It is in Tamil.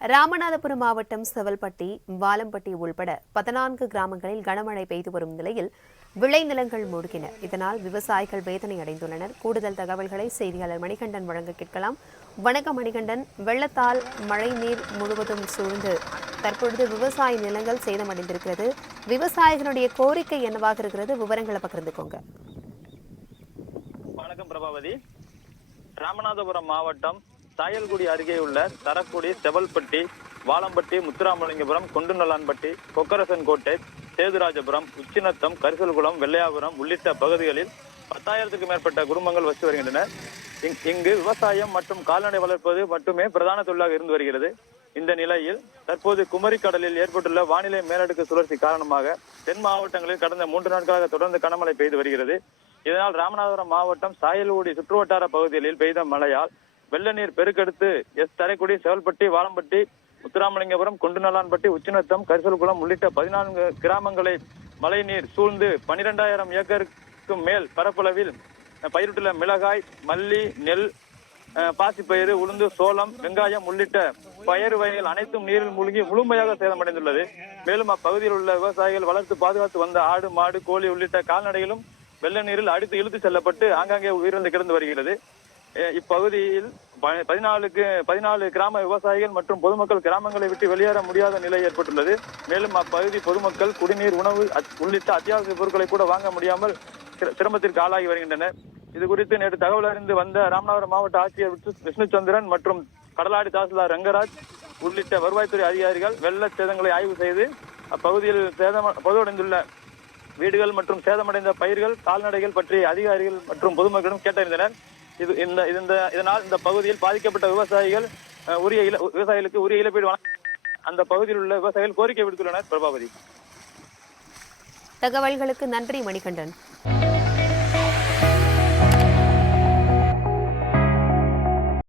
ராமநாதபுரம் மாவட்டம் செவல்பட்டி, வாலம்பட்டி உள்பட 14 கிராமங்களில் கனமழை பெய்து வரும் நிலையில் விளைநிலங்கள் மூழ்கின. இதனால் விவசாயிகள் வேதனை அடைந்துள்ளனர். கூடுதல் தகவல்களை செய்தியாளர் மணிகண்டன் வழங்க கேட்கலாம். வணக்கம் மணிகண்டன். வெள்ளத்தால் மழைநீர் முழுவதும் சூழ்ந்து தற்பொழுது விவசாய நிலங்கள் சேதமடைந்திருக்கிறது. விவசாயிகளுடைய கோரிக்கை என்னவாக இருக்கிறது? விவரங்களை பகிர்ந்துக்கோங்க. வணக்கம் பிரபாவதி. ராமநாதபுரம் மாவட்டம் சாயல்குடி அருகே உள்ள தரக்குடி, செவல்பட்டி, வாலம்பட்டி, முத்துராமலிங்கபுரம், கொண்டுநல்லான்பட்டி, கொக்கரசன்கோட்டை, சேதுராஜபுரம், உச்சிநத்தம், கரிசல்குளம், வெள்ளையாபுரம் உள்ளிட்ட பகுதிகளில் 10,000க்கும் மேற்பட்ட குடும்பங்கள் வசித்து வருகின்றன. இங்கு விவசாயம் மற்றும் கால்நடை வளர்ப்பது மட்டுமே பிரதான தொழிலாக இருந்து வருகிறது. இந்த நிலையில் தற்போது குமரிக்கடலில் ஏற்பட்டுள்ள வானிலை மேலடுக்கு சுழற்சி காரணமாக தென் மாவட்டங்களில் கடந்த 3 நாட்களாக தொடர்ந்து கனமழை பெய்து வருகிறது. இதனால் ராமநாதபுரம் மாவட்டம் சாயல்குடி சுற்றுவட்டார பகுதிகளில் பெய்த மழையால் வெள்ள நீர் பெருக்கெடுத்து தரைக்குடி, செவல்பட்டி, வாலம்பட்டி, முத்துராமலிங்கபுரம், கொண்டுநல்லான்பட்டி, உச்சிநத்தம், கரிசல்குளம் உள்ளிட்ட 14 கிராமங்களை மழை நீர் சூழ்ந்து 12,000 ஏக்கருக்கும் மேல் பரப்பளவில் பயிரிட்டுள்ள மிளகாய், மல்லி, நெல், பாசிப்பயிறு, உளுந்து, சோளம், வெங்காயம் உள்ளிட்ட பயிர் வகைகள் அனைத்தும் நீரில் மூழ்கி முழுமையாக சேதமடைந்துள்ளது. மேலும் அப்பகுதியில் உள்ள விவசாயிகள் வளர்த்து பாதுகாத்து வந்த ஆடு, மாடு, கோழி உள்ளிட்ட கால்நடைகளும் வெள்ள நீரில் அடித்து இழுத்து செல்லப்பட்டு ஆங்காங்கே உயிரிழந்து கிடந்து வருகிறது. இப்பகுதியில் 14 கிராம விவசாயிகள் மற்றும் பொதுமக்கள் கிராமங்களை விட்டு வெளியேற முடியாத நிலை ஏற்பட்டுள்ளது. மேலும் அப்பகுதி பொதுமக்கள் குடிநீர், உணவு உள்ளிட்ட அத்தியாவசிய பொருட்களை கூட வாங்க முடியாமல் சிரமத்திற்கு ஆளாகி வருகின்றனர். இது குறித்து நேற்று தகவல் அறிந்து வந்த ராமநாதபுரம் மாவட்ட ஆட்சியர் விஷ்ணுச்சந்திரன் மற்றும் கடலாடி தாசில்தார் ரங்கராஜ் உள்ளிட்ட வருவாய்த்துறை அதிகாரிகள் வெள்ள சேதங்களை ஆய்வு செய்து அப்பகுதியில் பழுதடைந்துள்ள வீடுகள் மற்றும் சேதமடைந்த பயிர்கள், கால்நடைகள் பற்றி அதிகாரிகள் மற்றும் பொதுமக்களிடம் கேட்டறிந்தனர். இதனால் இந்த பகுதியில் பாதிக்கப்பட்ட விவசாயிகளுக்கு உரிய இழப்பீடு அந்த பகுதியில் உள்ள விவசாயிகள் கோரிக்கை விடுத்துள்ளனர். பிரபாவதி, தகவல்களுக்கு நன்றி மணிகண்டன்.